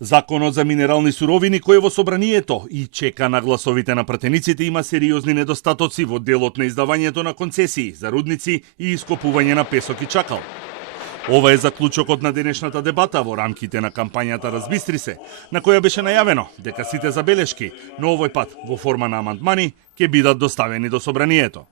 Законот за минерални суровини кој е во собранието и чека на гласовите на пратениците има сериозни недостатоци во делот на издавањето на концесии за рудници и ископување на песок и чакал. Ова е заклучокот на денешната дебата во рамките на кампањата Разбистри се, на која беше најавено дека сите забелешки, но овој пат во форма на амандмани, ќе бидат доставени до собранието.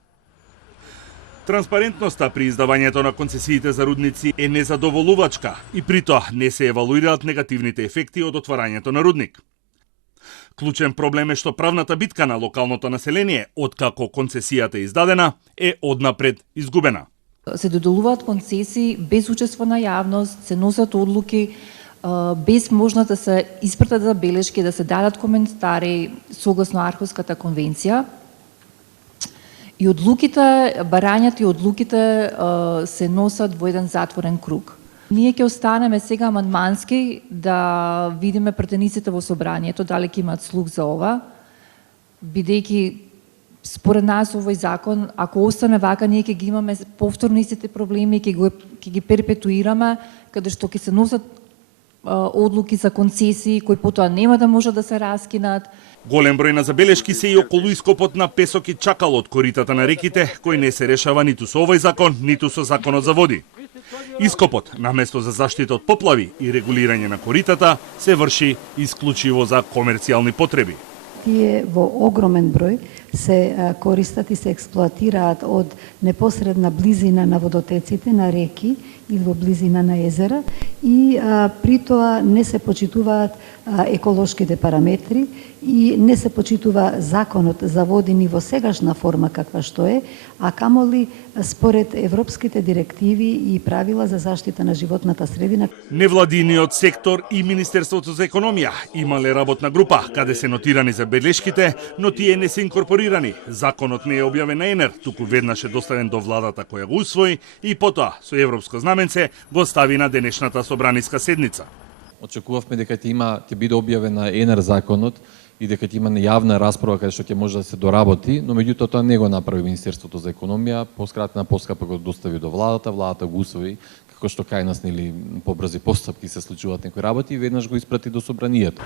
Транспарентноста при издавањето на концесиите за рудници е незадоволувачка и при тоа не се евалуираат негативните ефекти од отварањето на рудник. Клучен проблем е што правната битка на локалното население, откако концесијата е издадена, е однапред изгубена. Се доделуваат концесии без учество на јавност, се носат одлуки без можност да се испратат забелешки, да се дадат коментари согласно Архуската конвенција. И одлуките, барањата и одлуките се носат во еден затворен круг. Ние ќе останеме сега амандмански да видиме пратениците во собранието, дали ќе имаат слух за ова, бидејќи според нас овој закон, ако остане вака, ние ќе ги имаме повторно истите проблеми, ќе ги перпетуираме, каде што ќе се носат одлуки за концесии кои потоа нема да може да се раскинат. Голем број на забелешки се и околу ископот на песок и чакал од коритата на реките, кој не се решава ниту со овој закон, ниту со законот за води. Ископот, наместо за заштита од поплави и регулирање на коритата, се врши исклучиво за комерцијални потреби. Тие во огромен број се користат и се експлоатираат од непосредна близина на водотеците, на реки или во близина на езера и при тоа не се почитуваат еколошките параметри и не се почитува законот за води ни во сегашна форма каква што е, а камоли според европските директиви и правила за заштита на животната средина. Невладиниот сектор и Министерството за економија имале работна група каде се нотирани забелешките, но тие не се инкорпорирани. Законот не е објавен на ЕНЕР, туку веднаш е доставен до владата која го усвои и потоа со европско знаменце го стави на денешната собраниска седница. Очекувавме дека ќе биде објавен на ЕНЕР законот и дека ќе има јавна расправа каде што ќе може да се доработи, но меѓутоа тоа не го направи Министерството за економија, поскратена поскапа го достави до владата, владата го усвои, како што кај нас нели побрзи постапки се случуваат некои работи и веднаш го испрати до собранието.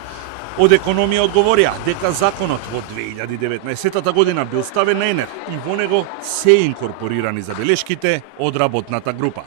Од економија одговорија дека законот во 2019 година бил ставен на ЕНЕР и во него се инкорпорирани забелешките од работната група.